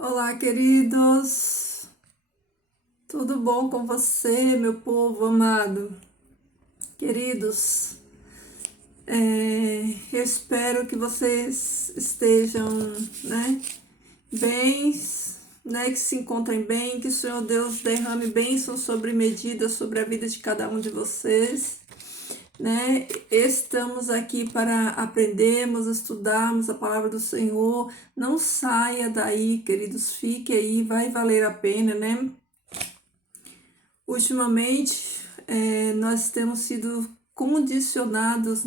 Olá, queridos. Tudo bom com você, meu povo amado? Queridos, eu espero que vocês estejam, bem, que se encontrem bem, que o Senhor Deus derrame bênçãos sobre medida sobre a vida de cada um de vocês, Estamos aqui para aprendermos, estudarmos a palavra do Senhor. Não saia daí, queridos, fique aí, vai valer a pena, Ultimamente, nós temos sido condicionados,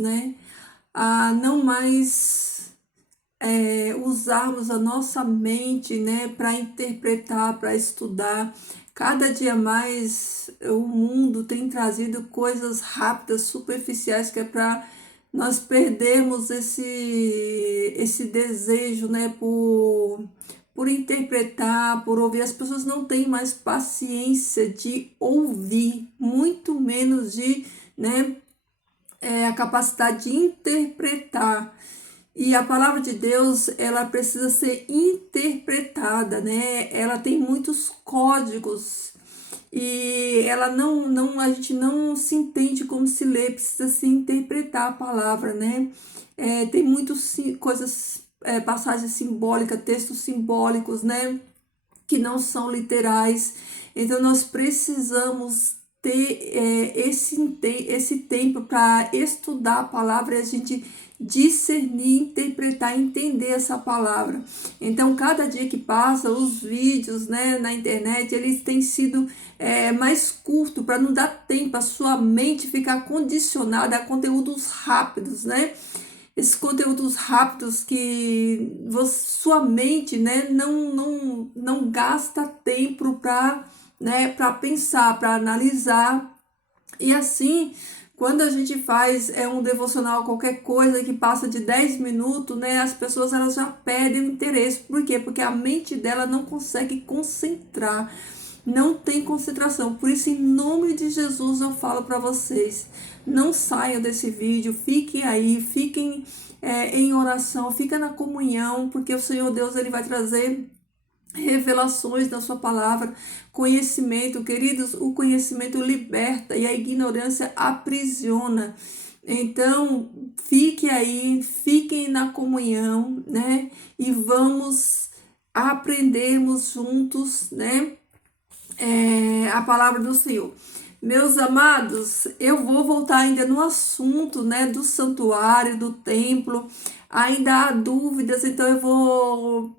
a não mais usarmos a nossa mente, para interpretar, para estudar. Cada dia mais o mundo tem trazido coisas rápidas, superficiais, que é para nós perdermos esse desejo, por interpretar, por ouvir. As pessoas não têm mais paciência de ouvir, muito menos de, a capacidade de interpretar. E a palavra de Deus, ela precisa ser interpretada, Ela tem muitos códigos e ela a gente não se entende como se lê, precisa se interpretar a palavra, tem muitas coisas, passagens simbólicas, textos simbólicos, que não são literais. Então nós precisamos ter esse tempo para estudar a palavra e a gente discernir, interpretar, entender essa palavra. Então, cada dia que passa, os vídeos, na internet, eles têm sido mais curtos, para não dar tempo a sua mente ficar condicionada a conteúdos rápidos, Esses conteúdos rápidos que sua mente, não gasta tempo para pensar, para analisar. E assim, quando a gente faz um devocional, qualquer coisa que passa de 10 minutos, as pessoas elas já perdem o interesse. Por quê? Porque a mente dela não consegue concentrar, não tem concentração. Por isso, em nome de Jesus, eu falo para vocês, não saiam desse vídeo, fiquem aí, fiquem em oração, fiquem na comunhão, porque o Senhor Deus ele vai trazer revelações da sua palavra, conhecimento. Queridos, o conhecimento liberta e a ignorância aprisiona. Então, fique aí, fiquem na comunhão, E vamos aprendermos juntos, a palavra do Senhor. Meus amados, eu vou voltar ainda no assunto, do santuário, do templo. Ainda há dúvidas, então eu vou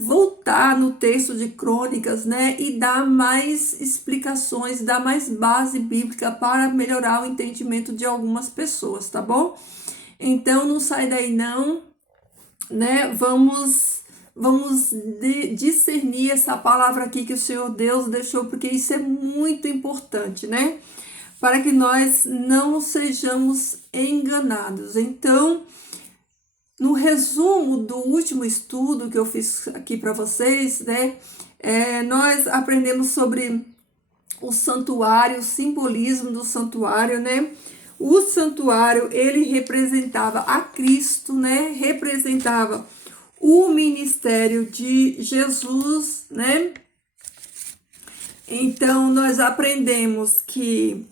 voltar no texto de Crônicas, e dar mais explicações, dar mais base bíblica para melhorar o entendimento de algumas pessoas, tá bom? Então, não sai daí não, Vamos discernir essa palavra aqui que o Senhor Deus deixou, porque isso é muito importante, Para que nós não sejamos enganados. Então, no resumo do último estudo que eu fiz aqui para vocês, nós aprendemos sobre o santuário, o simbolismo do santuário, O santuário, ele representava a Cristo, Representava o ministério de Jesus, Então, nós aprendemos que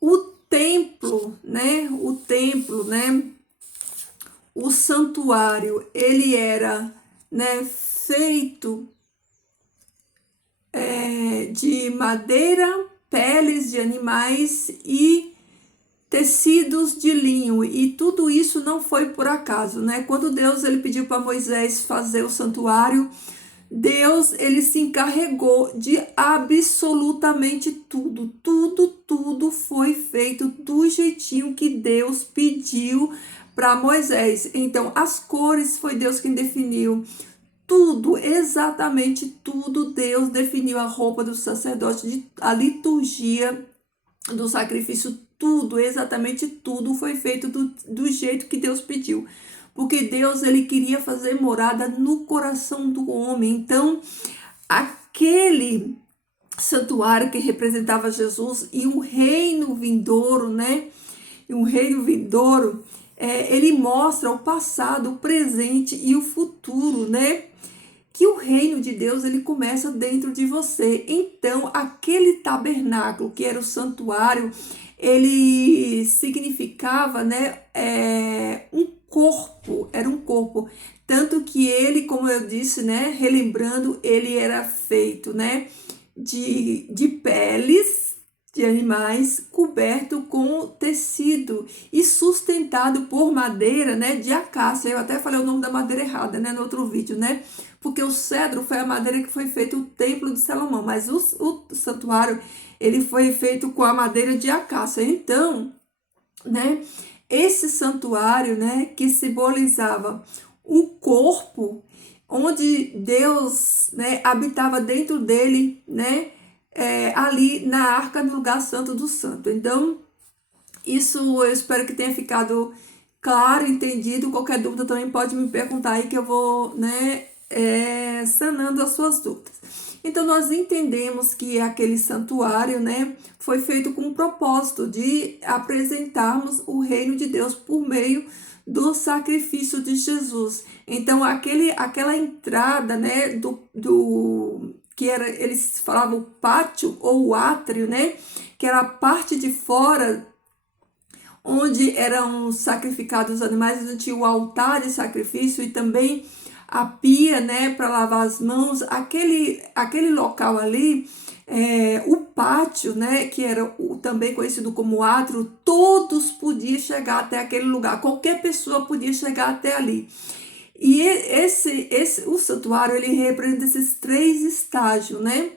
o templo, o santuário, ele era, feito de madeira, peles de animais e tecidos de linho, e tudo isso não foi por acaso, Quando Deus ele pediu para Moisés fazer o santuário, Deus ele se encarregou de absolutamente tudo foi feito do jeitinho que Deus pediu para Moisés. Então, as cores foi Deus quem definiu. Tudo, exatamente tudo, Deus definiu. A roupa do sacerdote, a liturgia do sacrifício, tudo, exatamente tudo foi feito do jeito que Deus pediu. Porque Deus, ele queria fazer morada no coração do homem. Então, aquele santuário que representava Jesus e um reino vindouro, E um reino vindouro, ele mostra o passado, o presente e o futuro, que o reino de Deus ele começa dentro de você. Então, aquele tabernáculo que era o santuário, ele significava, né, um corpo, era um corpo. Tanto que ele, como eu disse, né, relembrando, ele era feito, né, de peles de animais, coberto com tecido e sustentado por madeira, né, de acácia. Eu até falei o nome da madeira errada, né, no outro vídeo, né, porque o cedro foi a madeira que foi feito o templo de Salomão, mas o santuário, ele foi feito com a madeira de acácia. Então, né, esse santuário, né, que simbolizava o corpo onde Deus, né, habitava dentro dele, né, ali na arca do lugar santo do santo. Então, isso eu espero que tenha ficado claro, entendido. Qualquer dúvida também pode me perguntar aí que eu vou, né, sanando as suas dúvidas. Então, nós entendemos que aquele santuário, né, foi feito com o propósito de apresentarmos o reino de Deus por meio do sacrifício de Jesus. Então, aquela entrada, né, que era, eles falavam pátio ou o átrio, né, que era a parte de fora onde eram sacrificados os animais, onde tinha o altar de sacrifício e também a pia, né, para lavar as mãos. Aquele local ali, o pátio, né, que era também conhecido como átrio, todos podiam chegar até aquele lugar, qualquer pessoa podia chegar até ali. E o santuário, ele representa esses 3 estágios, né?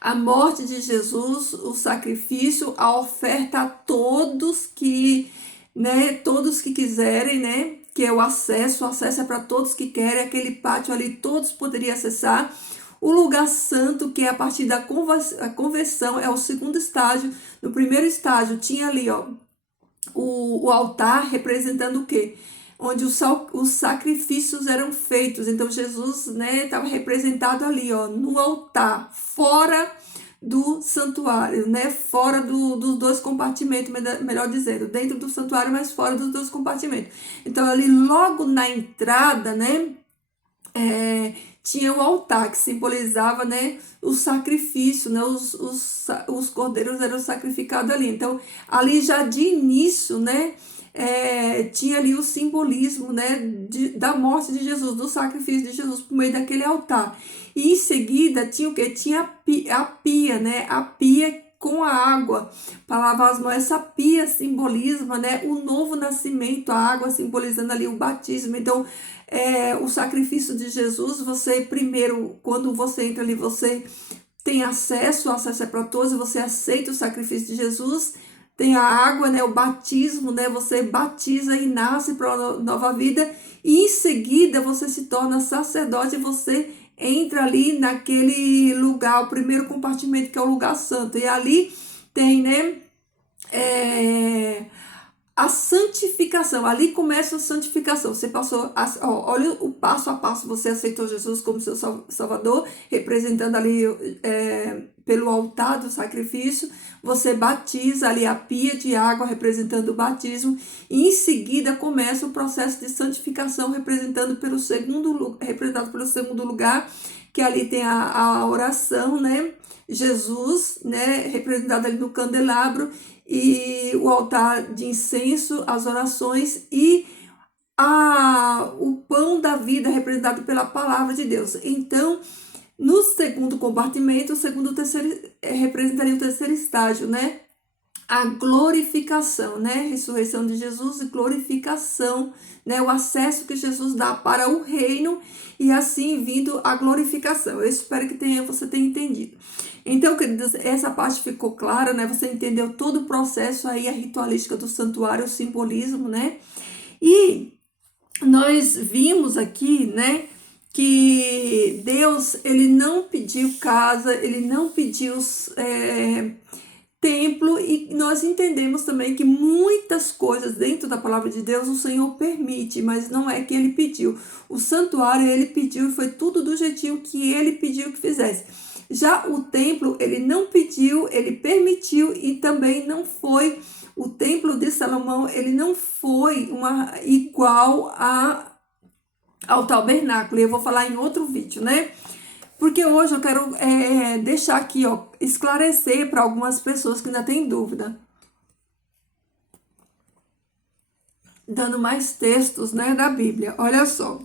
A morte de Jesus, o sacrifício, a oferta a todos que, né, todos que quiserem, né, que é o acesso é para todos que querem, aquele pátio ali todos poderiam acessar. O lugar santo, que é a partir da conversão, é o segundo estágio. No primeiro estágio tinha ali, ó, o altar representando o quê? Onde os sacrifícios eram feitos. Então Jesus, né, estava representado ali, ó, no altar, fora do santuário, né, fora dos 2 compartimentos, melhor dizendo, dentro do santuário, mas fora dos 2 compartimentos. Então ali logo na entrada, né, tinha o altar que simbolizava, né, o sacrifício, né, os cordeiros eram sacrificados ali. Então, ali já de início, né, tinha ali o simbolismo, né, da morte de Jesus, do sacrifício de Jesus por meio daquele altar. E em seguida tinha o quê? Tinha a pia, né, a pia com a água para lavar as mãos. Essa pia simboliza, né, o novo nascimento, a água simbolizando ali o batismo. Então, o sacrifício de Jesus, você primeiro, quando você entra ali, você tem acesso, o acesso é para todos, você aceita o sacrifício de Jesus, tem a água, né, o batismo, né, você batiza e nasce para uma nova vida, e em seguida você se torna sacerdote e você entra ali naquele lugar, o primeiro compartimento, que é o lugar santo, e ali tem, né, a santificação, ali começa a santificação. Você passou, olha o passo a passo, você aceitou Jesus como seu Salvador, representando ali pelo altar do sacrifício, você batiza ali a pia de água, representando o batismo, e em seguida começa o processo de santificação, representado pelo segundo lugar, que ali tem a oração, né? Jesus, né, representado ali no candelabro, e o altar de incenso, as orações e o pão da vida representado pela palavra de Deus. Então, no segundo compartimento, o terceiro representaria o terceiro estágio, né? A glorificação, né? Ressurreição de Jesus e glorificação, né? O acesso que Jesus dá para o reino e assim vindo a glorificação. Eu espero que você tenha entendido. Então, queridos, essa parte ficou clara, né? Você entendeu todo o processo aí, a ritualística do santuário, o simbolismo, né? E nós vimos aqui, né, que Deus, ele não pediu casa, ele não pediu templo, e nós entendemos também que muitas coisas dentro da palavra de Deus o Senhor permite, mas não é que ele pediu. O santuário ele pediu e foi tudo do jeitinho que ele pediu que fizesse. Já o templo ele não pediu, ele permitiu, e também não foi, o templo de Salomão ele não foi igual ao tabernáculo. E eu vou falar em outro vídeo, né? Porque hoje eu quero deixar aqui, ó, esclarecer para algumas pessoas que ainda têm dúvida. Dando mais textos, né, da Bíblia. Olha só.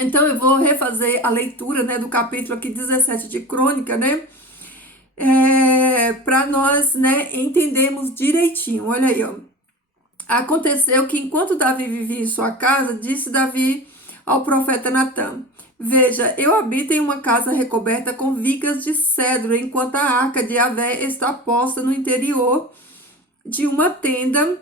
Então eu vou refazer a leitura, né, do capítulo aqui 17 de Crônica, né? Para nós, né, entendermos direitinho. Olha aí, ó. Aconteceu que enquanto Davi vivia em sua casa, disse Davi ao profeta Natã: Veja, eu habito em uma casa recoberta com vigas de cedro, enquanto a arca de Yahvé está posta no interior de uma tenda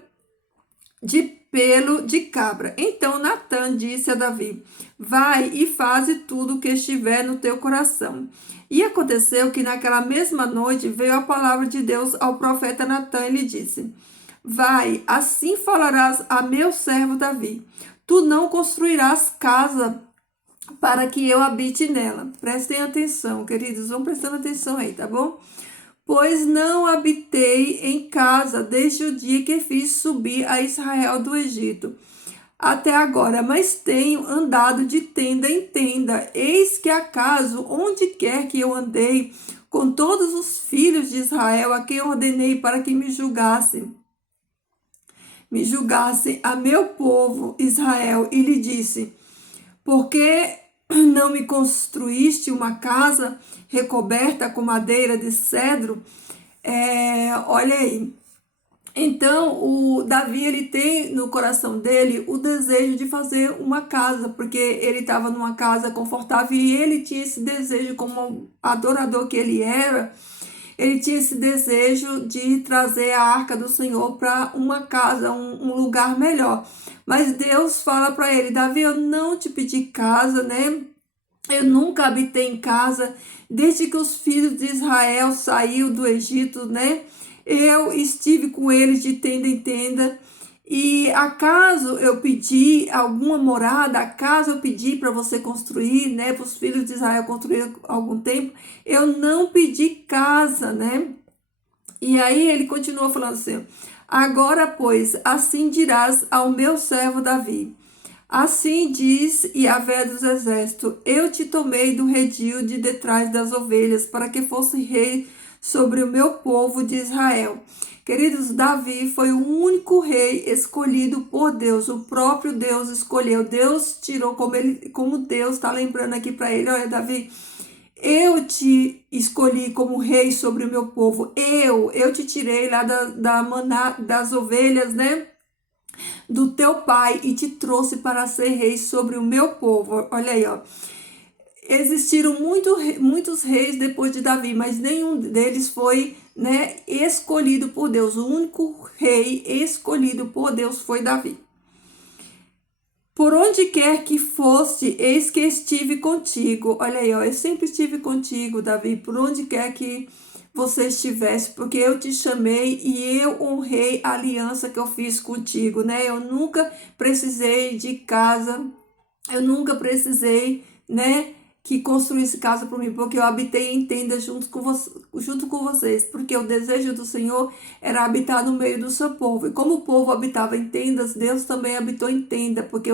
de pelo de cabra. Então Natã disse a Davi: Vai e faze tudo o que estiver no teu coração. E aconteceu que naquela mesma noite veio a palavra de Deus ao profeta Natã e lhe disse: Vai, assim falarás a meu servo Davi. Tu não construirás casa para que eu habite nela. Prestem atenção, queridos, vão prestando atenção aí, tá bom? Pois não habitei em casa desde o dia que fiz subir a Israel do Egito até agora, mas tenho andado de tenda em tenda. Eis que acaso, onde quer que eu andei, com todos os filhos de Israel, a quem ordenei para que me julgassem a meu povo Israel, e lhe disse: Por que não me construíste uma casa recoberta com madeira de cedro? Olha aí. Então, o Davi, ele tem no coração dele o desejo de fazer uma casa, porque ele estava numa casa confortável e ele tinha esse desejo, como adorador que ele era, ele tinha esse desejo de trazer a arca do Senhor para uma casa, um lugar melhor. Mas Deus fala para ele: Davi, eu não te pedi casa, né? Eu nunca habitei em casa, desde que os filhos de Israel saíram do Egito, né? Eu estive com eles de tenda em tenda. E acaso eu pedi alguma morada, acaso eu pedi para você construir, né? Para os filhos de Israel construir algum tempo, eu não pedi casa, né? E aí ele continua falando assim: Agora, pois, assim dirás ao meu servo Davi: Assim diz Yahvé dos exércitos: Eu te tomei do redil de detrás das ovelhas, para que fosse rei sobre o meu povo de Israel. Queridos, Davi foi o único rei escolhido por Deus. O próprio Deus escolheu. Deus tirou como Deus está lembrando aqui para ele: Olha, Davi, eu te escolhi como rei sobre o meu povo. Eu te tirei lá das ovelhas, né? Do teu pai e te trouxe para ser rei sobre o meu povo. Olha aí, ó. Existiram muitos reis depois de Davi, mas nenhum deles foi, né, escolhido por Deus. O único rei escolhido por Deus foi Davi. Por onde quer que foste, eis que estive contigo. Olha aí, ó, eu sempre estive contigo, Davi, por onde quer que você estivesse, porque eu te chamei e eu honrei a aliança que eu fiz contigo, né? Eu nunca precisei de casa, eu nunca precisei, né, que construísse casa para mim, porque eu habitei em tendas junto com vocês, porque o desejo do Senhor era habitar no meio do seu povo. E como o povo habitava em tendas, Deus também habitou em tenda, porque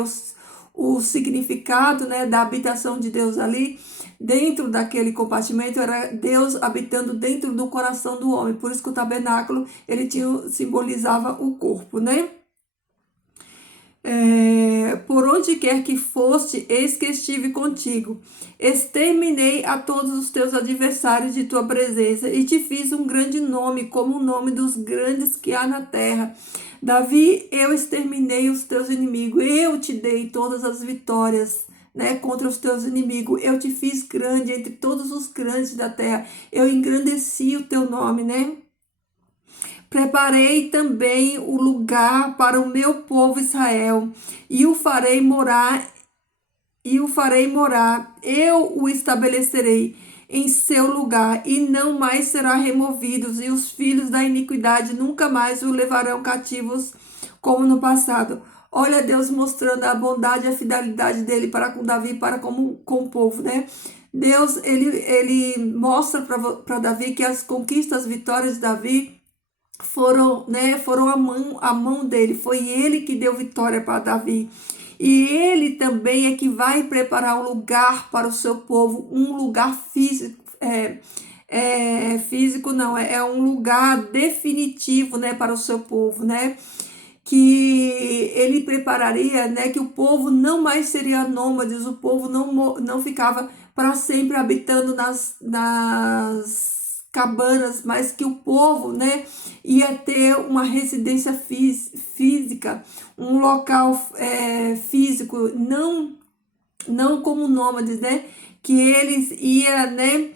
o significado, né, da habitação de Deus ali, dentro daquele compartimento, era Deus habitando dentro do coração do homem. Por isso que o tabernáculo, ele simbolizava o corpo, né? Por onde quer que foste, eis que estive contigo. Exterminei a todos os teus adversários de tua presença e te fiz um grande nome, como o nome dos grandes que há na terra. Davi, eu exterminei os teus inimigos, eu te dei todas as vitórias, né, contra os teus inimigos. Eu te fiz grande entre todos os grandes da terra. Eu engrandeci o teu nome, né? Preparei também o lugar para o meu povo Israel, e o farei morar, Eu o estabelecerei em seu lugar, e não mais será removido, e os filhos da iniquidade nunca mais o levarão cativos como no passado. Olha Deus mostrando a bondade e a fidelidade dele para com Davi, para com o povo, né? Deus, ele mostra para Davi que as conquistas, as vitórias de Davi foram a mão dele, foi ele que deu vitória para Davi. E ele também é que vai preparar um lugar para o seu povo, um lugar físico, físico não, é um lugar definitivo, né, para o seu povo, né? Que ele prepararia, né, que o povo não mais seria nômades, o povo não ficava para sempre habitando nas cabanas, mas que o povo, né, ia ter uma residência física, um local físico, não como nômades, né, que eles ia, né,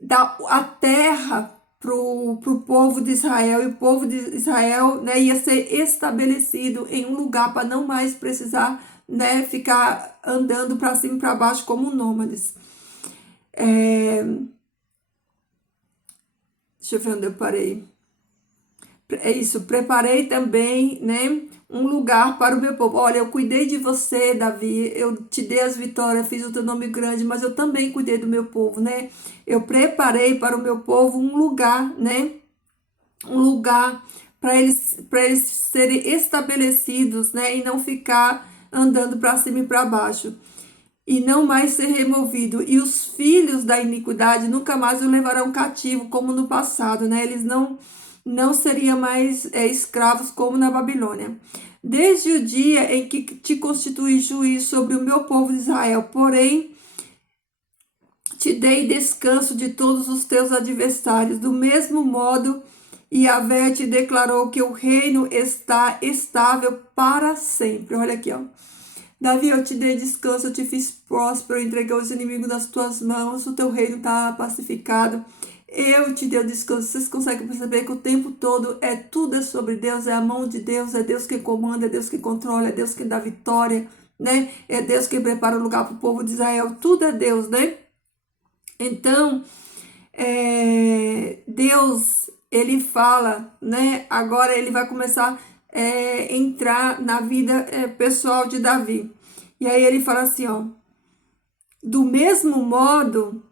dar a terra pro povo de Israel, e o povo de Israel, né, ia ser estabelecido em um lugar para não mais precisar, né, ficar andando para cima e para baixo como nômades. Deixa eu ver onde eu parei. É isso, preparei também, né, um lugar para o meu povo. Olha, eu cuidei de você, Davi, eu te dei as vitórias, fiz o teu nome grande, mas eu também cuidei do meu povo, né? Eu preparei para o meu povo um lugar, né? Um lugar para eles serem estabelecidos, né? E não ficar andando para cima e para baixo. E não mais ser removido. E os filhos da iniquidade nunca mais o levarão cativo, como no passado, né? Eles não seriam mais escravos como na Babilônia. Desde o dia em que te constituí juiz sobre o meu povo de Israel, porém, te dei descanso de todos os teus adversários. Do mesmo modo, Yahvé te declarou que o reino está estável para sempre. Olha aqui, ó. Davi, eu te dei descanso, eu te fiz próspero, eu entreguei os inimigos nas tuas mãos, o teu reino está pacificado. Eu te dei o descanso. Vocês conseguem perceber que o tempo todo tudo é sobre Deus, é a mão de Deus, é Deus quem comanda, é Deus quem controla, é Deus quem dá vitória, né? É Deus quem prepara o lugar para o povo de Israel. Tudo é Deus, né? Então, Deus, ele fala, né? Agora ele vai começar a entrar na vida pessoal de Davi. E aí ele fala assim, ó. Do mesmo modo,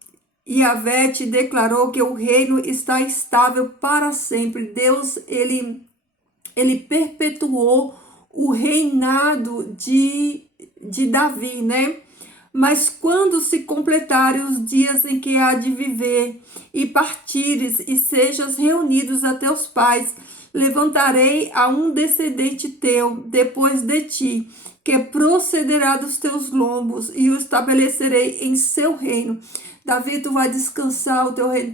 Yahvé te declarou que o reino está estável para sempre. Deus, ele perpetuou o reinado de Davi, né? Mas quando se completarem os dias em que há de viver, e partires, e sejas reunidos a teus pais, levantarei a um descendente teu depois de ti, que procederá dos teus lombos, e o estabelecerei em seu reino. Davi, tu vai descansar, o teu reino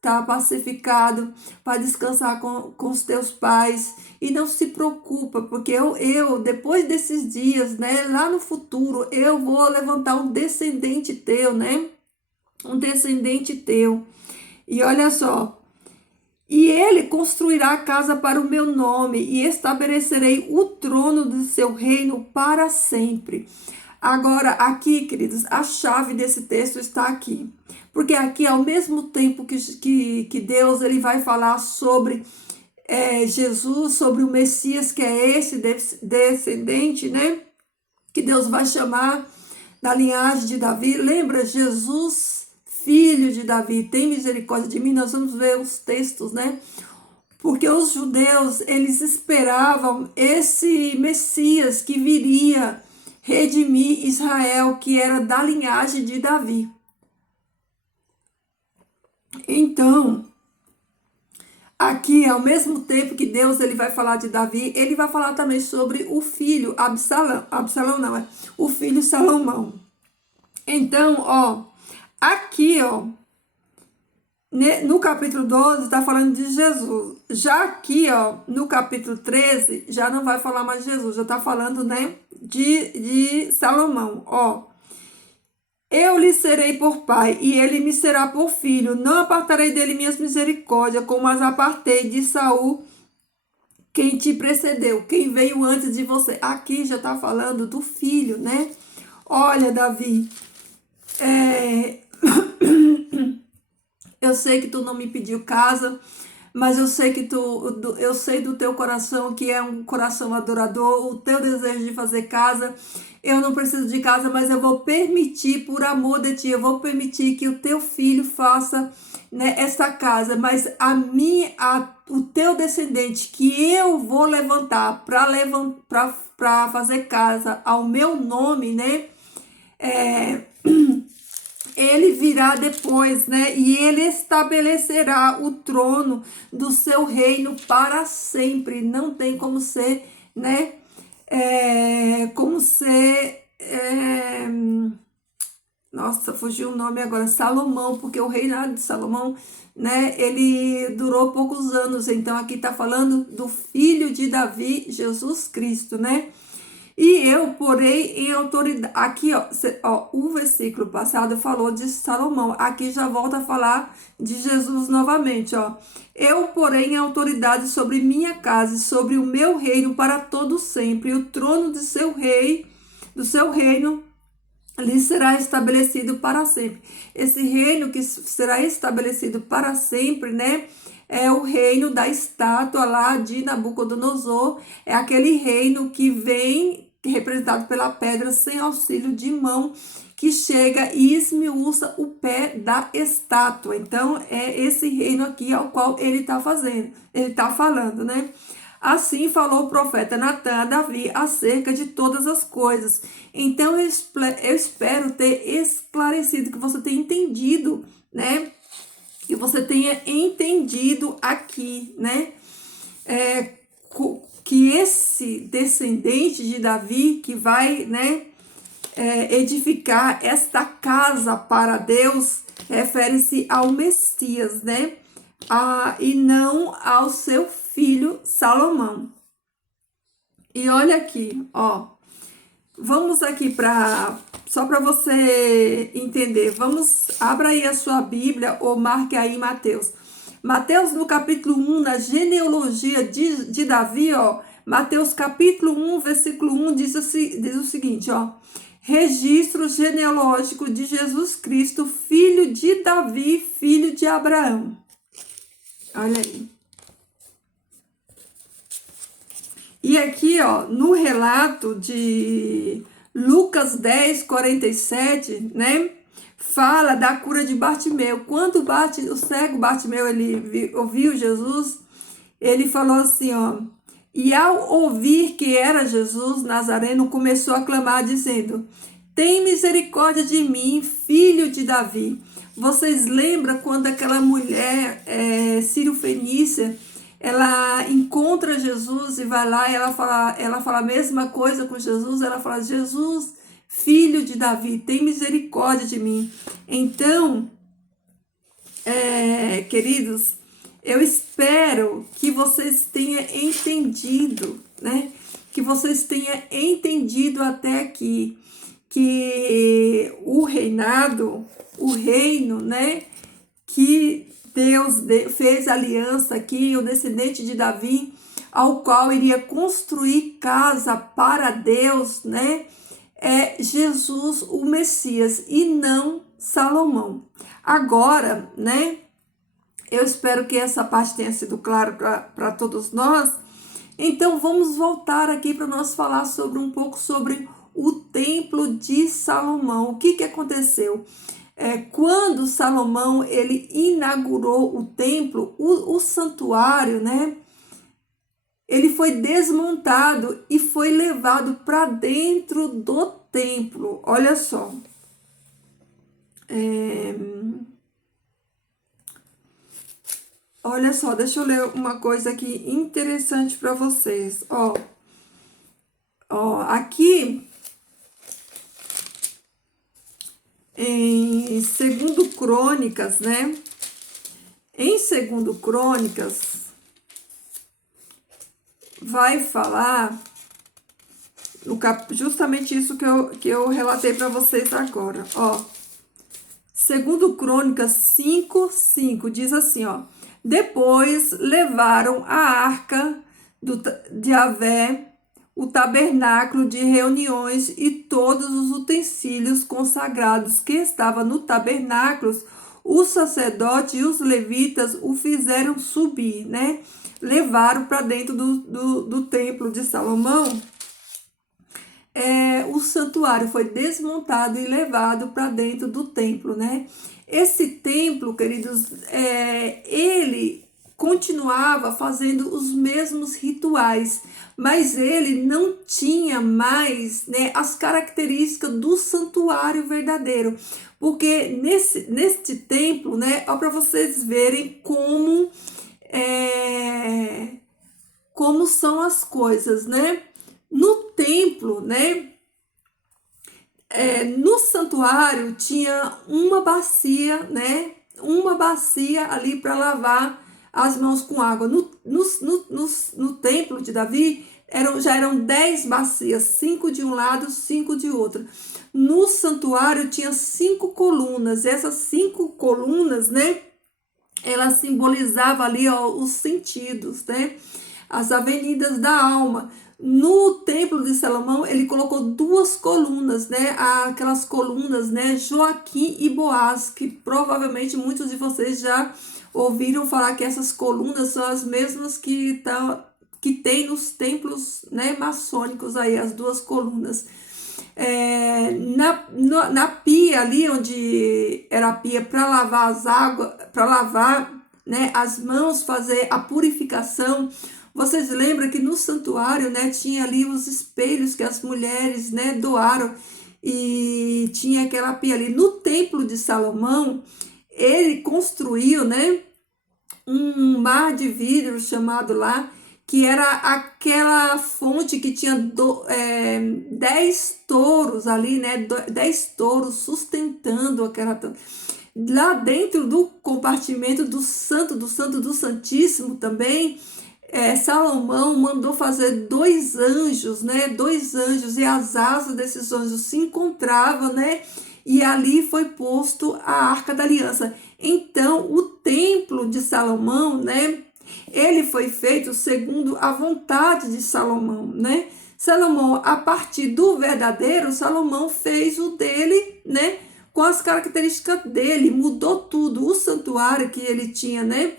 tá pacificado, vai descansar com os teus pais. E não se preocupa, porque eu, depois desses dias, né, lá no futuro, eu vou levantar um descendente teu, né? Um descendente teu. E olha só, e ele construirá casa para o meu nome, e estabelecerei o trono do seu reino para sempre. Agora, aqui, queridos, a chave desse texto está aqui. Porque aqui, ao mesmo tempo que Deus ele vai falar sobre Jesus, sobre o Messias, que é esse descendente, né? Que Deus vai chamar da linhagem de Davi. Lembra, Jesus, filho de Davi, tem misericórdia de mim? Nós vamos ver os textos, né? Porque os judeus, eles esperavam esse Messias que viria redimir Israel, que era da linhagem de Davi. Então, aqui, ao mesmo tempo que Deus ele vai falar de Davi, ele vai falar também sobre o filho Absalão. Absalão não, é o filho Salomão. Então, ó, aqui, ó, no capítulo 12 está falando de Jesus. Já aqui, ó, no capítulo 13, já não vai falar mais de Jesus, já está falando, né, de Salomão, ó. Eu lhe serei por pai, e ele me será por filho. Não apartarei dele minhas misericórdias, como as apartei de Saul, quem te precedeu, quem veio antes de você. Aqui já está falando do filho, né? Olha, Davi, eu sei que tu não me pediu casa, mas eu sei que eu sei do teu coração que é um coração adorador, o teu desejo de fazer casa. Eu não preciso de casa, mas eu vou permitir, por amor de ti, eu vou permitir que o teu filho faça, né, esta casa. Mas o teu descendente que eu vou levantar para para fazer casa ao meu nome, né? Ele virá depois, né? E ele estabelecerá o trono do seu reino para sempre. Não tem como ser, né? Como ser. Nossa, fugiu o nome agora, Salomão, porque o reinado de Salomão, né, ele durou poucos anos. Então aqui está falando do filho de Davi, Jesus Cristo, né? E eu porei em autoridade. Aqui, ó, o versículo passado falou de Salomão. Aqui já volta a falar de Jesus novamente, ó. Eu porei em autoridade sobre minha casa e sobre o meu reino para todo sempre. E o trono de seu rei, do seu reino, lhe será estabelecido para sempre. Esse reino que será estabelecido para sempre, né? É o reino da estátua lá de Nabucodonosor. É aquele reino que vem representado pela pedra sem auxílio de mão, que chega e esmiuça o pé da estátua. Então, é esse reino aqui ao qual ele está falando, né? Assim falou o profeta Natan a Davi acerca de todas as coisas. Então, eu espero ter esclarecido, que você tenha entendido, né? Que você tenha entendido aqui, né? Que esse descendente de Davi, que vai, né, edificar esta casa para Deus, refere-se ao Messias, né? E não ao seu filho Salomão. E olha aqui, ó. Vamos aqui só para você entender. Abra aí a sua Bíblia ou marque aí Mateus. Mateus no capítulo 1, na genealogia de Davi, ó. Mateus capítulo 1, versículo 1 diz o seguinte, ó. Registro genealógico de Jesus Cristo, filho de Davi, filho de Abraão. Olha aí. E aqui, ó, no relato de Lucas 10, 47, né? Fala da cura de Bartimeu. Quando o cego Bartimeu, ele ouviu Jesus, ele falou assim, ó. E ao ouvir que era Jesus Nazareno, começou a clamar, dizendo: tem misericórdia de mim, filho de Davi. Vocês lembram quando aquela mulher sírio-fenícia, ela encontra Jesus e vai lá e ela fala a mesma coisa com Jesus? Ela fala: Jesus, filho de Davi, tem misericórdia de mim. Então, queridos, eu espero que vocês tenham entendido, né? Que vocês tenham entendido até aqui que o reino, né? Que Deus fez aliança aqui, o descendente de Davi, ao qual iria construir casa para Deus, né? É Jesus, o Messias, e não Salomão. Agora, né? Eu espero que essa parte tenha sido clara para todos nós. Então, vamos voltar aqui para nós falar um pouco sobre o templo de Salomão. O que aconteceu? Quando Salomão ele inaugurou o templo, o santuário, né? Ele foi desmontado e foi levado para dentro do templo. Olha só. Olha só, deixa eu ler uma coisa aqui interessante para vocês. Ó, aqui em 2 Crônicas, né? Em 2 Crônicas, vai falar justamente isso que eu relatei para vocês agora. Ó, 2 Crônicas 5:5 diz assim, ó. Depois levaram a arca de Yahvé, o tabernáculo de reuniões e todos os utensílios consagrados que estavam no tabernáculo. Os sacerdotes e os levitas o fizeram subir, né? Levaram para dentro do templo de Salomão. O santuário foi desmontado e levado para dentro do templo, né? Esse templo, queridos, ele continuava fazendo os mesmos rituais, mas ele não tinha mais, né, as características do santuário verdadeiro, porque neste templo, né, para vocês verem como são as coisas, né? No templo, né? No santuário tinha uma bacia, né? Uma bacia ali para lavar as mãos com água. No templo de Davi já eram 10 bacias, 5 de um lado, 5 de outro. No santuário tinha 5 colunas. Essas 5 colunas, né? Ela simbolizava ali, ó, os sentidos, né? As avenidas da alma. No templo de Salomão, ele colocou 2 colunas, né? Aquelas colunas, né? Joaquim e Boaz, que provavelmente muitos de vocês já ouviram falar que essas colunas são as mesmas que tem nos templos, né, maçônicos aí, as 2 colunas. Na pia ali, onde era a pia para lavar as águas, para lavar, né, as mãos, fazer a purificação. Vocês lembram que no santuário, né, tinha ali os espelhos que as mulheres, né, doaram, e tinha aquela pia ali. No templo de Salomão, ele construiu, né, um mar de vidro chamado lá, que era aquela fonte que tinha 10 touros ali, né? 10 touros sustentando aquela. Lá dentro do compartimento do Santo, do Santíssimo também, Salomão mandou fazer 2 anjos, né? 2 anjos, e as asas desses anjos se encontravam, né? E ali foi posto a Arca da Aliança. Então, o templo de Salomão, né? Ele foi feito segundo a vontade de Salomão, né? Salomão, a partir do verdadeiro, Salomão fez o dele, né? Com as características dele, mudou tudo. O santuário que ele tinha, né?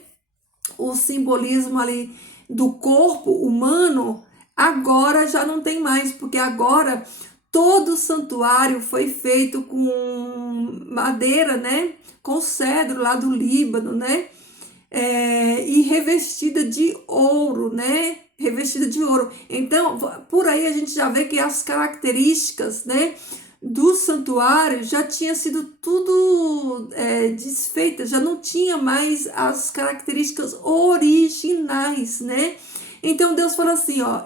O simbolismo ali do corpo humano, agora já não tem mais, porque agora todo o santuário foi feito com madeira, né? Com cedro lá do Líbano, né? E revestida de ouro, né? Revestida de ouro. Então, por aí a gente já vê que as características, né, do santuário já tinha sido tudo desfeita, já não tinha mais as características originais, né? Então Deus falou assim, ó,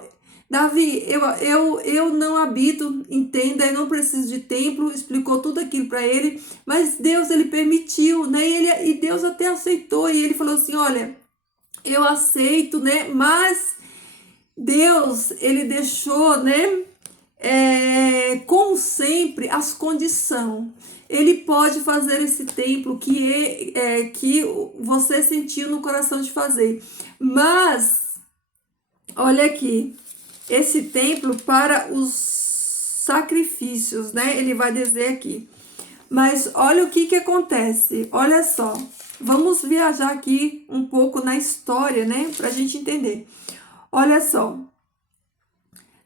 Davi, eu não habito em tenda, eu não preciso de templo, explicou tudo aquilo para ele, mas Deus, ele permitiu, né? E Deus até aceitou, e ele falou assim, olha, eu aceito, né? Mas Deus, ele deixou, né? Como sempre, as condições. Ele pode fazer esse templo que você sentiu no coração de fazer, mas olha aqui, esse templo para os sacrifícios, né? Ele vai dizer aqui. Mas olha o que acontece. Olha só. Vamos viajar aqui um pouco na história, né? Para a gente entender. Olha só.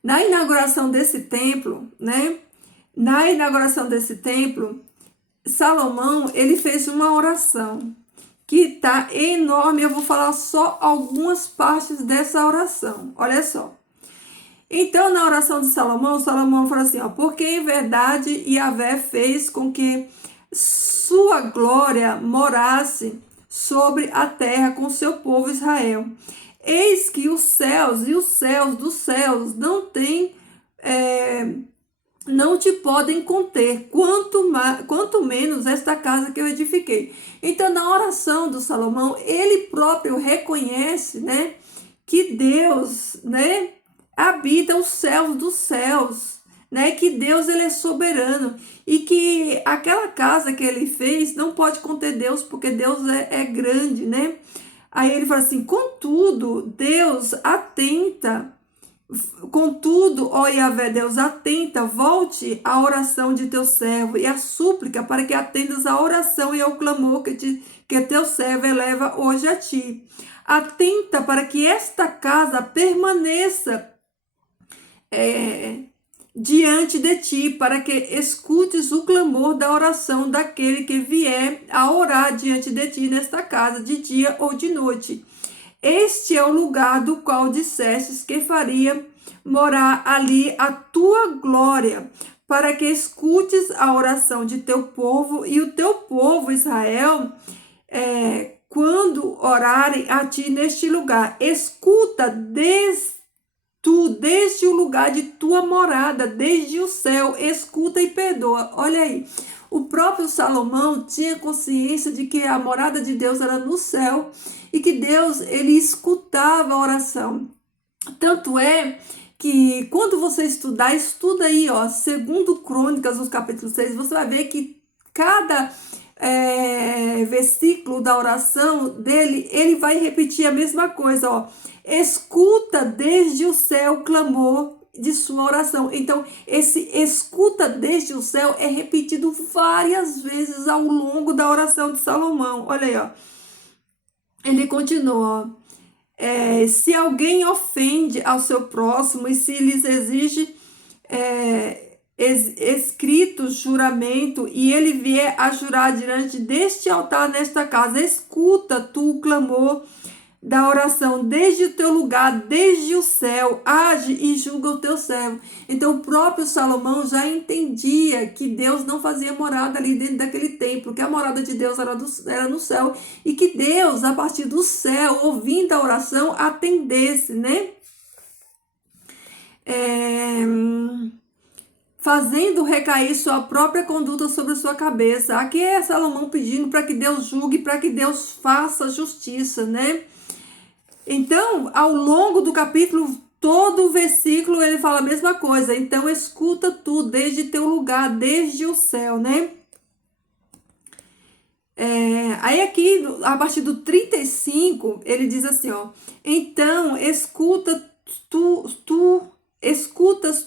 Na inauguração desse templo, né? Na inauguração desse templo, Salomão, ele fez uma oração que tá enorme. Eu vou falar só algumas partes dessa oração. Olha só. Então, na oração de Salomão, Salomão fala assim, ó, porque em verdade Yahvé fez com que sua glória morasse sobre a terra com seu povo Israel. Eis que os céus e os céus dos céus não te podem conter, quanto menos esta casa que eu edifiquei. Então, na oração do Salomão, ele próprio reconhece, né, que Deus, né, habita os céus dos céus, né? Que Deus, ele é soberano, e que aquela casa que ele fez não pode conter Deus, porque Deus é grande, né? Aí ele fala assim, contudo, Deus atenta, contudo, ó Yahvé, Deus atenta, volte à oração de teu servo e a súplica para que atendas à oração e ao clamor que teu servo eleva hoje a ti. Atenta para que esta casa permaneça diante de ti, para que escutes o clamor da oração daquele que vier a orar diante de ti nesta casa, de dia ou de noite. este é o lugar do qual dissestes que faria morar ali a tua glória, para que escutes a oração de teu povo e o teu povo Israel, quando orarem a ti neste lugar. Escuta desde o lugar de tua morada, desde o céu, escuta e perdoa. Olha aí, o próprio Salomão tinha consciência de que a morada de Deus era no céu e que Deus, ele escutava a oração. Tanto é que quando você estudar, estuda aí, ó, segundo Crônicas, no capítulo 6, você vai ver que cada versículo da oração dele, ele vai repetir a mesma coisa, ó. Escuta desde o céu o clamor de sua oração. Então, esse escuta desde o céu é repetido várias vezes ao longo da oração de Salomão. Olha aí, ó. Ele continua, ó. Se alguém ofende ao seu próximo e se lhes exige escrito juramento e ele vier a jurar diante deste altar nesta casa, escuta tu o clamor da oração desde o teu lugar, desde o céu, age e julga o teu servo. Então o próprio Salomão já entendia que Deus não fazia morada ali dentro daquele templo, que a morada de Deus era no céu, e que Deus, a partir do céu, ouvindo a oração, atendesse, né? Fazendo recair sua própria conduta sobre a sua cabeça. Aqui é Salomão pedindo para que Deus julgue, para que Deus faça justiça, né? Então, ao longo do capítulo, todo o versículo, ele fala a mesma coisa. Então, escuta tu desde teu lugar, desde o céu, né? Aí aqui, a partir do 35, ele diz assim, ó. Então, escutas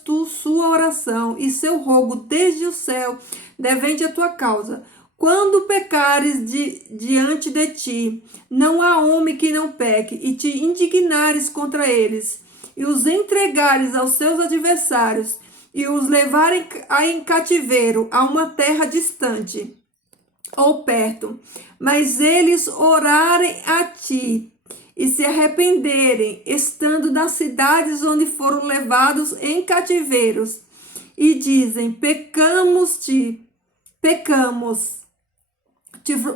tu sua oração e seu rogo desde o céu, defende a tua causa. Quando pecares diante de ti, não há homem que não peque, e te indignares contra eles, e os entregares aos seus adversários, e os levarem em cativeiro a uma terra distante ou perto, mas eles orarem a ti e se arrependerem, estando nas cidades onde foram levados em cativeiros, e dizem, pecamos,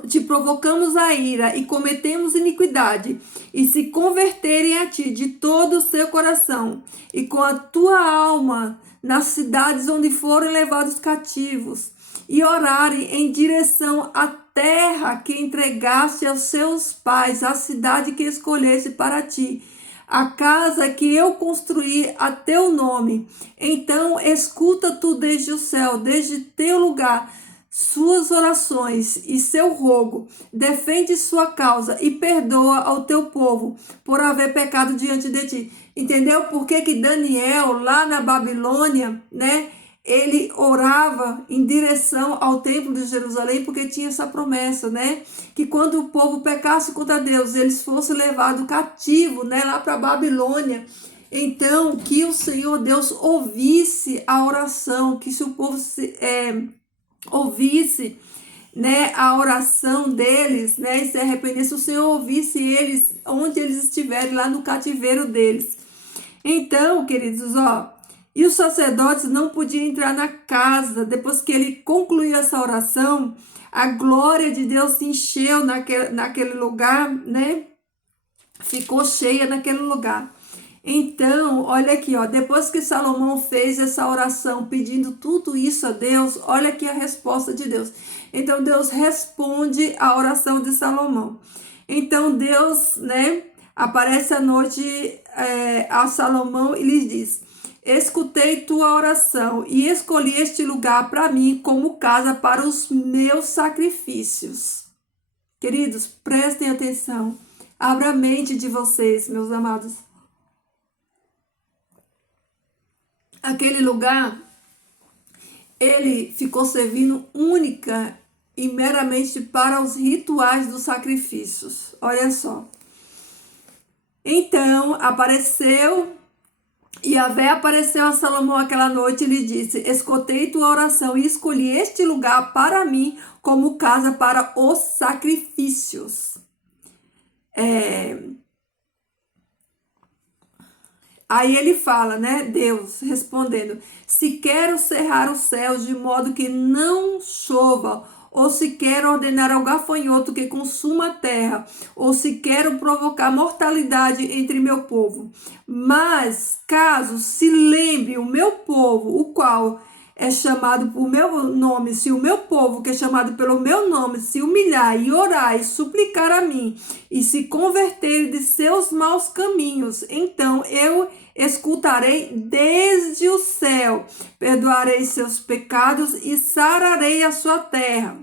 te provocamos a ira e cometemos iniquidade, e se converterem a ti de todo o seu coração e com a tua alma nas cidades onde foram levados cativos, e orarem em direção à terra que entregaste aos seus pais, a cidade que escolheste para ti, a casa que eu construí a teu nome, então escuta tu desde o céu, desde teu lugar, suas orações e seu rogo, defende sua causa e perdoa ao teu povo por haver pecado diante de ti. Entendeu por que Daniel, lá na Babilônia, né, ele orava em direção ao templo de Jerusalém, porque tinha essa promessa, né, que quando o povo pecasse contra Deus, eles fossem levados cativo, né, lá para a Babilônia. Então, que o Senhor Deus ouvisse a oração, que se o povo ouvisse, né, a oração deles, né, e se arrependesse, o Senhor ouvisse eles onde eles estiverem, lá no cativeiro deles. Então, queridos, ó, e os sacerdotes não podiam entrar na casa. Depois que ele concluiu essa oração, a glória de Deus se encheu naquele lugar, né, ficou cheia naquele lugar. Então, olha aqui, ó, depois que Salomão fez essa oração pedindo tudo isso a Deus, olha aqui a resposta de Deus. Então, Deus responde a oração de Salomão. Então, Deus, né, aparece à noite a Salomão e lhe diz, escutei tua oração e escolhi este lugar para mim como casa para os meus sacrifícios. Queridos, prestem atenção. Abra a mente de vocês, meus amados. Aquele lugar, ele ficou servindo única e meramente para os rituais dos sacrifícios. Olha só. Então, Yahvé apareceu a Salomão aquela noite e lhe disse, escutei tua oração e escolhi este lugar para mim como casa para os sacrifícios. Aí ele fala, né? Deus respondendo: se quero cerrar os céus de modo que não chova, ou se quero ordenar ao gafanhoto que consuma a terra, ou se quero provocar mortalidade entre meu povo. Mas caso se lembre o meu povo, o qual é chamado por meu nome, se o meu povo, que é chamado pelo meu nome, se humilhar e orar e suplicar a mim, e se converter de seus maus caminhos, então eu escutarei desde o céu, perdoarei seus pecados e sararei a sua terra.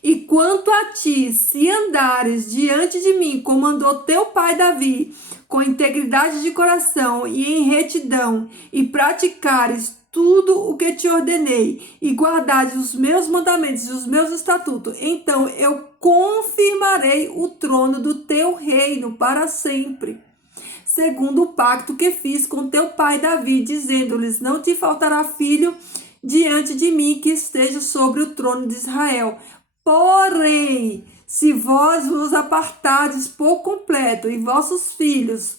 E quanto a ti, se andares diante de mim, como andou teu pai Davi, com integridade de coração e em retidão, e praticares tudo o que te ordenei, e guardares os meus mandamentos e os meus estatutos, então eu confirmarei o trono do teu reino para sempre, segundo o pacto que fiz com teu pai Davi, dizendo-lhes: não te faltará filho diante de mim que esteja sobre o trono de Israel. Porém, se vós vos apartardes por completo e vossos filhos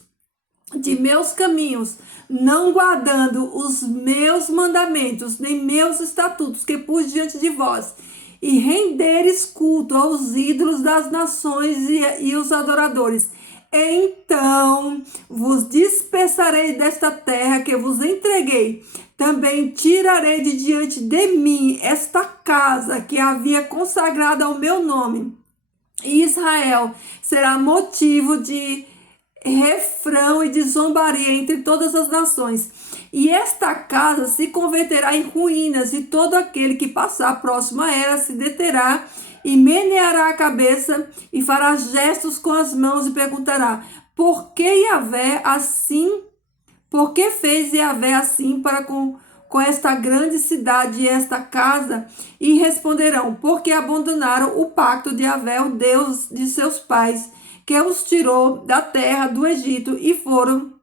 de meus caminhos, não guardando os meus mandamentos, nem meus estatutos que pus diante de vós, e renderes culto aos ídolos das nações e os adoradores, então vos dispersarei desta terra que vos entreguei. Também tirarei de diante de mim esta casa que havia consagrado ao meu nome. E Israel será motivo de refrão e de zombaria entre todas as nações. E esta casa se converterá em ruínas, e todo aquele que passar próximo a ela se deterá e meneará a cabeça e fará gestos com as mãos e perguntará: por que Yahvé assim? Por que fez Yahvé assim para com esta grande cidade e esta casa? E responderão: porque abandonaram o pacto de Yahvé, o Deus de seus pais, que os tirou da terra do Egito, e foram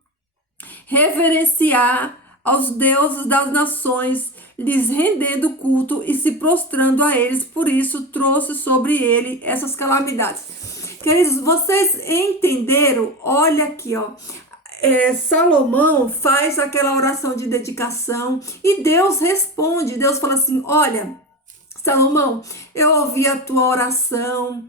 reverenciar aos deuses das nações, lhes rendendo culto e se prostrando a eles. Por isso trouxe sobre ele essas calamidades. Queridos, vocês entenderam? Olha aqui, ó. Salomão faz aquela oração de dedicação e Deus responde. Deus fala assim: olha, Salomão, eu ouvi a tua oração,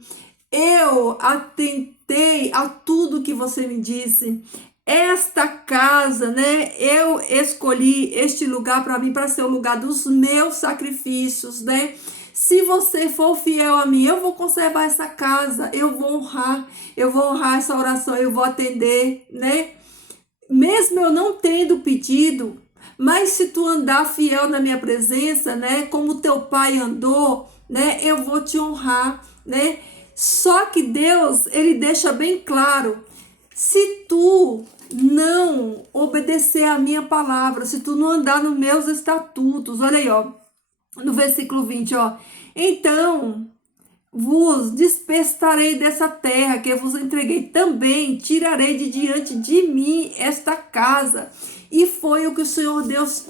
eu atentei a tudo que você me disse. Esta casa, né? Eu escolhi este lugar para mim, para ser o lugar dos meus sacrifícios, né? Se você for fiel a mim, eu vou conservar essa casa, eu vou honrar essa oração, eu vou atender, né? Mesmo eu não tendo pedido, mas se tu andar fiel na minha presença, né? Como teu pai andou, né? Eu vou te honrar, né? Só que Deus, ele deixa bem claro: se tu não obedecer a minha palavra, se tu não andar nos meus estatutos, olha aí, ó, no versículo 20, ó, então vos dispersarei dessa terra que vos entreguei, também tirarei de diante de mim esta casa. E foi o que o Senhor Deus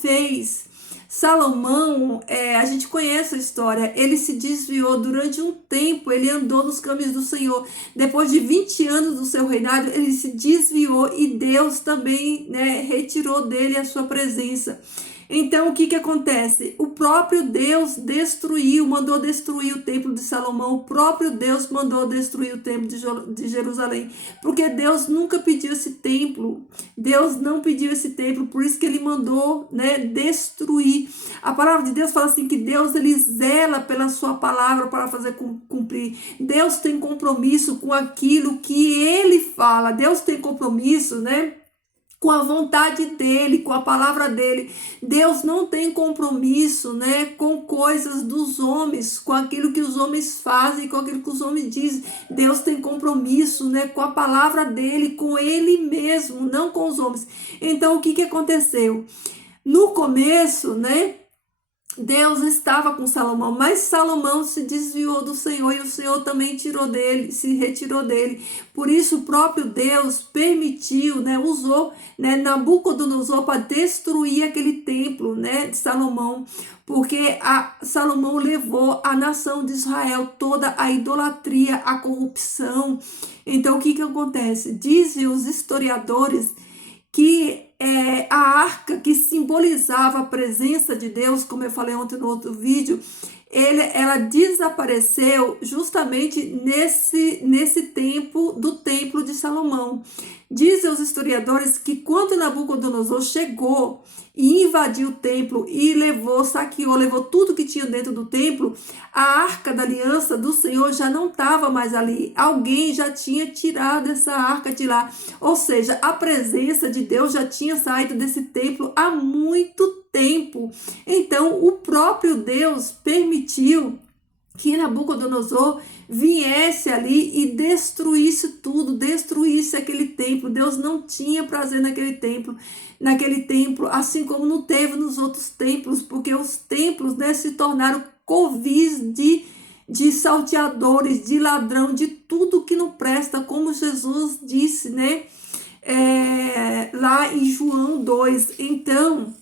fez. Salomão, a gente conhece a história, ele se desviou durante um tempo, ele andou nos caminhos do Senhor. Depois de 20 anos do seu reinado, ele se desviou e Deus também, né, retirou dele a sua presença. Então, o que acontece? O próprio Deus mandou destruir o templo de Salomão, o próprio Deus mandou destruir o templo de Jerusalém, porque Deus nunca pediu esse templo, Deus não pediu esse templo, por isso que ele mandou, né, destruir. A palavra de Deus fala assim, que Deus, ele zela pela sua palavra para fazer cumprir. Deus tem compromisso com aquilo que ele fala, Deus tem compromisso, né, com a vontade dele, com a palavra dele. Deus não tem compromisso, né, com coisas dos homens, com aquilo que os homens fazem, com aquilo que os homens dizem. Deus tem compromisso, né, com a palavra dele, com ele mesmo, não com os homens. Então, o que aconteceu? No começo, né, Deus estava com Salomão, mas Salomão se desviou do Senhor e o Senhor também tirou dele, se retirou dele. Por isso o próprio Deus permitiu, né, usou, né, Nabucodonosor para destruir aquele templo, né, de Salomão, porque Salomão levou a nação de Israel toda à idolatria, à corrupção. Então o que acontece? Dizem os historiadores que a arca que simbolizava a presença de Deus, como eu falei ontem no outro vídeo, ela desapareceu justamente nesse tempo do templo de Salomão. Dizem os historiadores que quando Nabucodonosor chegou e invadiu o templo e saqueou, levou tudo que tinha dentro do templo, a arca da aliança do Senhor já não estava mais ali. Alguém já tinha tirado essa arca de lá. Ou seja, a presença de Deus já tinha saído desse templo há muito tempo. Então, o próprio Deus permitiu que Nabucodonosor viesse ali e destruísse tudo, destruísse aquele templo. Deus não tinha prazer naquele templo, assim como não teve nos outros templos, porque os templos, né, se tornaram covis de salteadores, de ladrão, de tudo que não presta, como Jesus disse, né, lá em João 2. Então,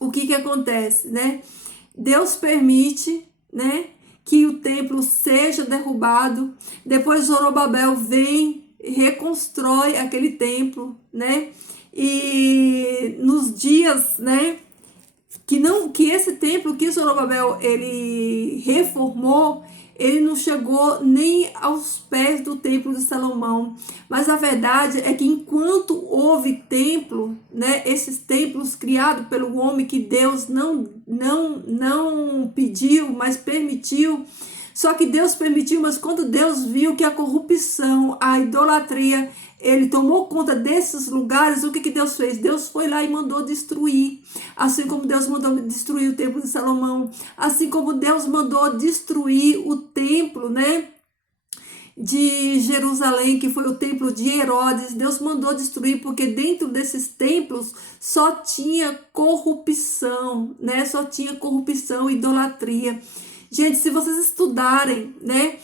o que acontece, né? Deus permite, né, que o templo seja derrubado. Depois Zorobabel vem, reconstrói aquele templo, né? E nos dias, né, que esse templo que Zorobabel ele reformou, ele não chegou nem aos pés do templo de Salomão. Mas a verdade é que enquanto houve templo, né, esses templos criados pelo homem que Deus não pediu, mas permitiu. Só que Deus permitiu, mas quando Deus viu que a corrupção, a idolatria, ele tomou conta desses lugares, o que Deus fez? Deus foi lá e mandou destruir. Assim como Deus mandou destruir o templo de Salomão, assim como Deus mandou destruir o templo, né, de Jerusalém, que foi o templo de Herodes. Deus mandou destruir, porque dentro desses templos só tinha corrupção, né? Só tinha corrupção e idolatria. Gente, se vocês estudarem, né,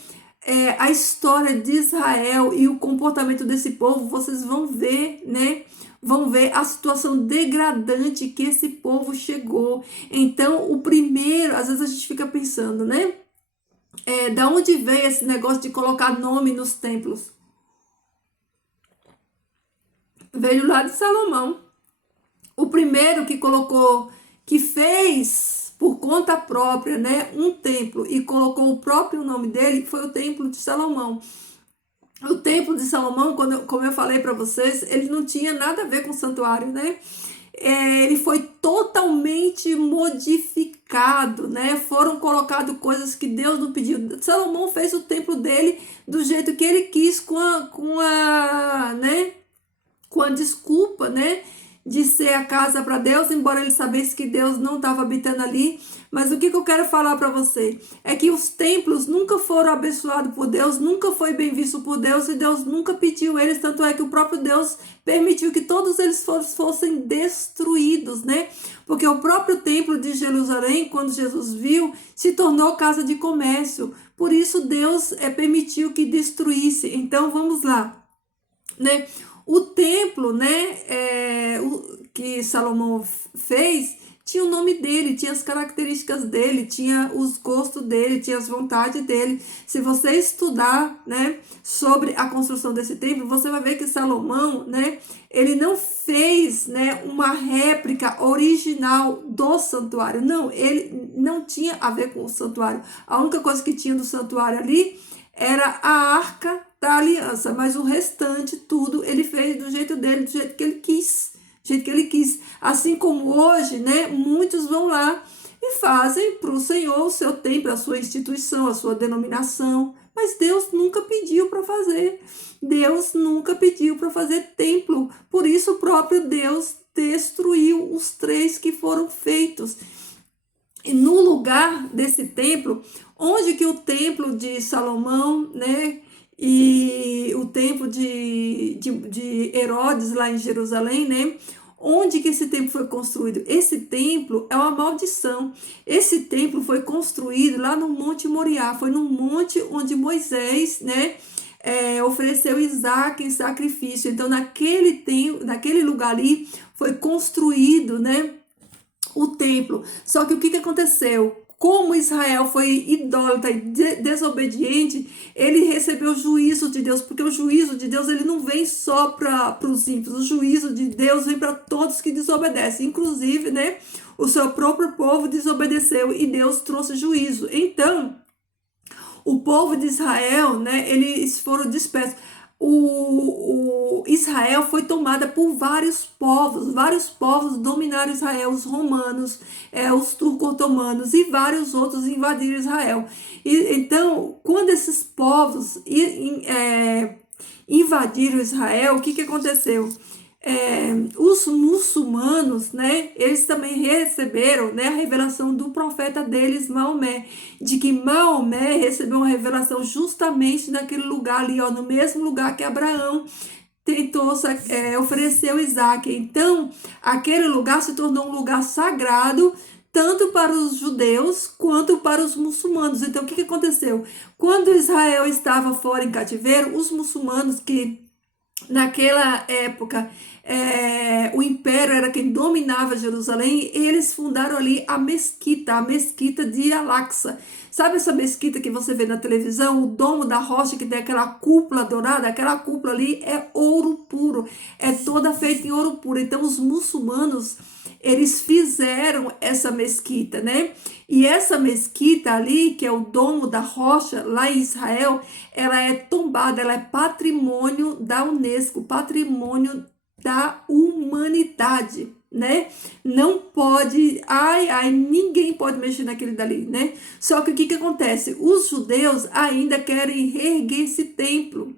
a história de Israel e o comportamento desse povo, vocês vão ver, né? Vão ver a situação degradante que esse povo chegou. Então, o primeiro, às vezes a gente fica pensando, né? Da onde veio esse negócio de colocar nome nos templos? Veio lá de Salomão. O primeiro que colocou, que fez por conta própria, né, um templo e colocou o próprio nome dele, foi o templo de Salomão. O templo de Salomão, como eu falei para vocês, ele não tinha nada a ver com o santuário, né? Ele foi totalmente modificado, né? Foram colocadas coisas que Deus não pediu. Salomão fez o templo dele do jeito que ele quis, com a desculpa, né, de ser a casa para Deus, embora ele sabesse que Deus não estava habitando ali. Mas o que eu quero falar para você é que os templos nunca foram abençoados por Deus, nunca foi bem visto por Deus, e Deus nunca pediu eles, tanto é que o próprio Deus permitiu que todos eles fossem destruídos, né? Porque o próprio templo de Jerusalém, quando Jesus viu, se tornou casa de comércio. Por isso Deus permitiu que destruísse. Então vamos lá, né? O templo, né, que Salomão fez, tinha o nome dele, tinha as características dele, tinha os gostos dele, tinha as vontades dele. Se você estudar, né, sobre a construção desse templo, você vai ver que Salomão, né, ele não fez, né, uma réplica original do santuário. Não, ele não tinha a ver com o santuário. A única coisa que tinha do santuário ali era a arca da aliança, mas o restante, tudo, ele fez do jeito dele, do jeito que ele quis. Assim como hoje, né, muitos vão lá e fazem para o Senhor o seu templo, a sua instituição, a sua denominação, mas Deus nunca pediu para fazer. Deus nunca pediu para fazer templo. Por isso o próprio Deus destruiu os 3 que foram feitos. E no lugar desse templo, onde que o templo de Salomão, né, e o templo de Herodes lá em Jerusalém, né, Onde que esse templo foi construído? Esse templo é uma maldição. Esse templo foi construído lá no Monte Moriá, foi no monte onde Moisés, né, ofereceu Isaac em sacrifício. Então, naquele lugar ali foi construído, né, o templo. Só que o que aconteceu? Como Israel foi idólatra e desobediente, ele recebeu o juízo de Deus, porque o juízo de Deus ele não vem só para os ímpios, o juízo de Deus vem para todos que desobedecem, inclusive, né, o seu próprio povo desobedeceu e Deus trouxe juízo. Então, o povo de Israel, né, eles foram dispersos. O Israel foi tomada por vários povos dominaram Israel, os romanos, os turco-otomanos e vários outros invadiram Israel. Então, quando esses povos invadiram Israel, o que aconteceu? Os muçulmanos, né, eles também receberam, né, a revelação do profeta deles, Maomé, de que Maomé recebeu uma revelação justamente naquele lugar ali, ó, no mesmo lugar que Abraão tentou oferecer o Isaac. Então, aquele lugar se tornou um lugar sagrado, tanto para os judeus quanto para os muçulmanos. Então, o que aconteceu? Quando Israel estava fora em cativeiro, os muçulmanos que naquela época o império era quem dominava Jerusalém, eles fundaram ali a mesquita de Al-Aqsa. Sabe essa mesquita que você vê na televisão, o domo da rocha que tem aquela cúpula dourada? Aquela cúpula ali é ouro puro, é toda feita em ouro puro. Então os muçulmanos, eles fizeram essa mesquita, né? E essa mesquita ali, que é o domo da rocha, lá em Israel, ela é tombada, ela é patrimônio da Unesco, patrimônio da humanidade, né? Não pode, ninguém pode mexer naquele dali, né? Só que o que acontece? Os judeus ainda querem reerguer esse templo,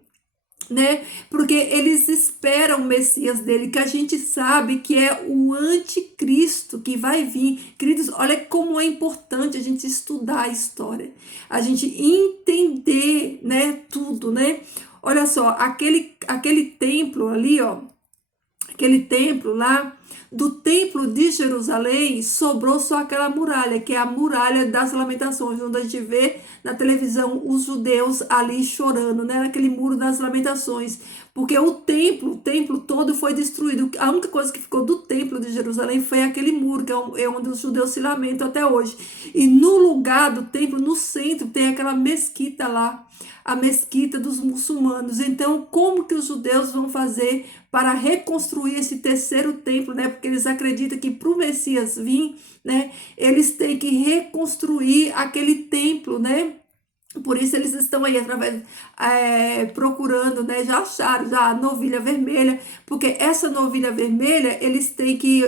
né? Porque eles esperam o Messias dele, que a gente sabe que é o anticristo que vai vir. Queridos, olha como é importante a gente estudar a história, a gente entender, né, tudo, né? Olha só, aquele templo ali, ó, aquele templo lá, do templo de Jerusalém, sobrou só aquela muralha, que é a muralha das lamentações, onde a gente vê na televisão os judeus ali chorando, né? Aquele muro das lamentações, porque o templo todo foi destruído. A única coisa que ficou do templo de Jerusalém foi aquele muro, que é onde os judeus se lamentam até hoje. E no lugar do templo, no centro, tem aquela mesquita lá, a mesquita dos muçulmanos. Então, como que os judeus vão fazer para reconstruir esse terceiro templo, né? Porque eles acreditam que para o Messias vir, né, eles têm que reconstruir aquele templo, né? Por isso eles estão aí procurando, né? Já acharam já a novilha vermelha, porque essa novilha vermelha eles têm que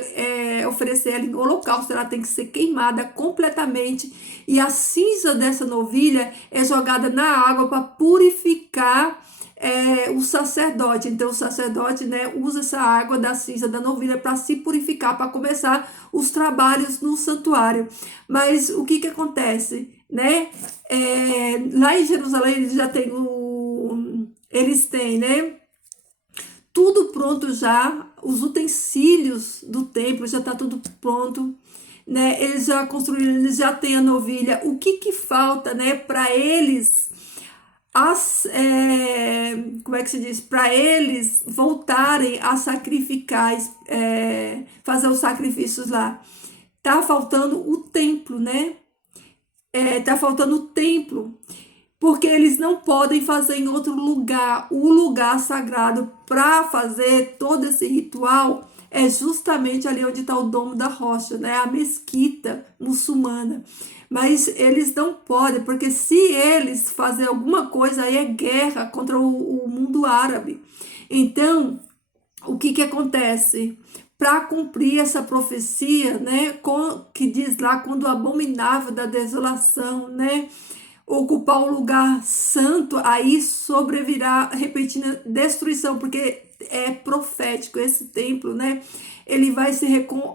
oferecer ela em holocausto, ela tem que ser queimada completamente e a cinza dessa novilha é jogada na água para purificar o sacerdote. Então o sacerdote, né, usa essa água da cinza da novilha para se purificar, para começar os trabalhos no santuário. Mas o que acontece, né? Lá em Jerusalém eles já têm eles têm, né, tudo pronto já, os utensílios do templo já está tudo pronto, né? Eles já construíram, eles já têm a novilha. O que falta, né, para eles como é que se diz? Para eles voltarem a sacrificar, fazer os sacrifícios lá. Tá faltando o templo, né? Tá faltando o templo, porque eles não podem fazer em outro lugar. O lugar sagrado para fazer todo esse ritual é justamente ali onde está o domo da rocha, né? A mesquita muçulmana. Mas eles não podem, porque se eles fazerem alguma coisa, aí é guerra contra o mundo árabe. Então, o que acontece? Para cumprir essa profecia, né, que diz lá, quando o abominável da desolação, né, ocupar o lugar santo, aí sobrevirá repetida destruição, porque é profético esse templo, né? Ele vai ser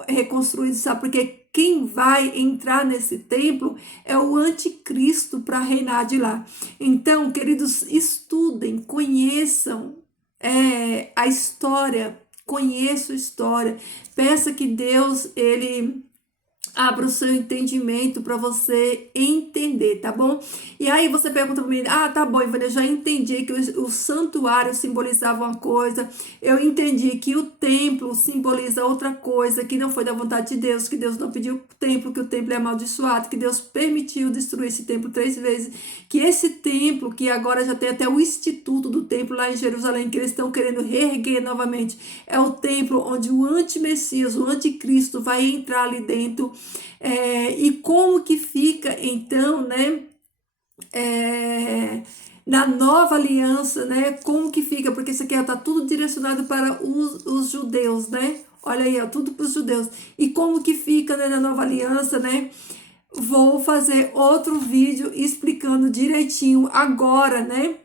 reconstruído, sabe? Porque quem vai entrar nesse templo é o anticristo para reinar de lá. Então, queridos, estudem, conheçam a história conheça sua história. Peça que Deus, ele abra o seu entendimento para você entender, tá bom? E aí você pergunta para mim, tá bom, Ivana, eu já entendi que o santuário simbolizava uma coisa, eu entendi que o templo simboliza outra coisa, que não foi da vontade de Deus, que Deus não pediu o templo, que o templo é amaldiçoado, que Deus permitiu destruir esse templo 3 vezes, que esse templo, que agora já tem até o instituto do templo lá em Jerusalém, que eles estão querendo reerguer novamente, é o templo onde o anti-messias, o anticristo vai entrar ali dentro. E como que fica então, né, na nova aliança, né, como que fica, porque isso aqui está tudo direcionado para os judeus, né, olha aí, ó, tudo para os judeus, e como que fica, né, na nova aliança, né, vou fazer outro vídeo explicando direitinho agora, né,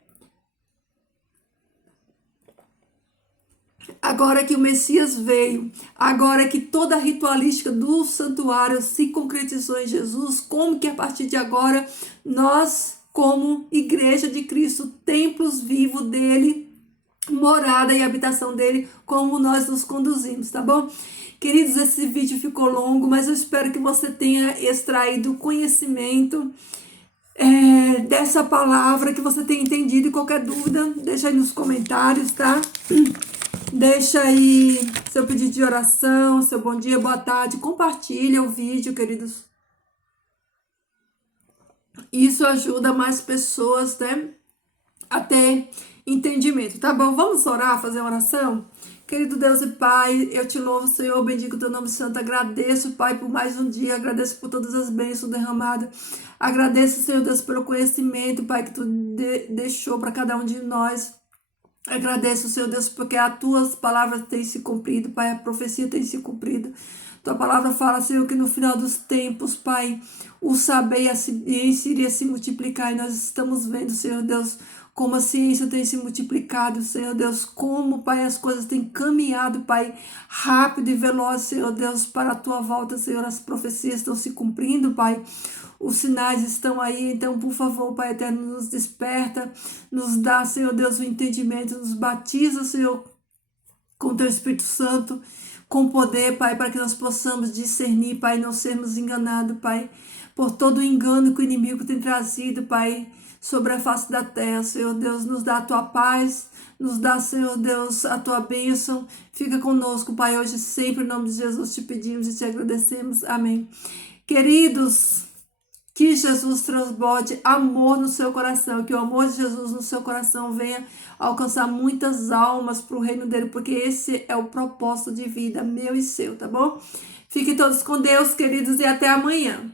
agora que o Messias veio, agora que toda a ritualística do santuário se concretizou em Jesus, como que a partir de agora nós, como igreja de Cristo, templos vivos dele, morada e habitação dele, como nós nos conduzimos, tá bom? Queridos, esse vídeo ficou longo, mas eu espero que você tenha extraído conhecimento dessa palavra, que você tenha entendido, e qualquer dúvida, deixa aí nos comentários, tá? Deixa aí seu pedido de oração, seu bom dia, boa tarde, compartilha o vídeo, queridos. Isso ajuda mais pessoas, né, a ter entendimento, tá bom? Vamos orar, fazer uma oração? Querido Deus e Pai, eu te louvo, Senhor, bendigo o teu nome santo, agradeço, Pai, por mais um dia, agradeço por todas as bênçãos derramadas, agradeço, Senhor Deus, pelo conhecimento, Pai, que tu deixou para cada um de nós. Agradeço, Senhor Deus, porque as tuas palavras têm se cumprido, Pai, a profecia tem se cumprido. Tua palavra fala, Senhor, que no final dos tempos, Pai, o saber e a ciência iria se multiplicar, e nós estamos vendo, Senhor Deus, como a ciência tem se multiplicado, Senhor Deus, como, Pai, as coisas têm caminhado, Pai, rápido e veloz, Senhor Deus, para a tua volta, Senhor, as profecias estão se cumprindo, Pai. Os sinais estão aí, então, por favor, Pai eterno, nos desperta, nos dá, Senhor Deus, o entendimento, nos batiza, Senhor, com teu Espírito Santo, com poder, Pai, para que nós possamos discernir, Pai, não sermos enganados, Pai, por todo o engano que o inimigo tem trazido, Pai, sobre a face da terra. Senhor Deus, nos dá a tua paz, nos dá, Senhor Deus, a tua bênção. Fica conosco, Pai, hoje e sempre, em nome de Jesus, te pedimos e te agradecemos. Amém. Queridos, que Jesus transborde amor no seu coração, que o amor de Jesus no seu coração venha alcançar muitas almas para o reino dele, porque esse é o propósito de vida meu e seu, tá bom? Fiquem todos com Deus, queridos, e até amanhã.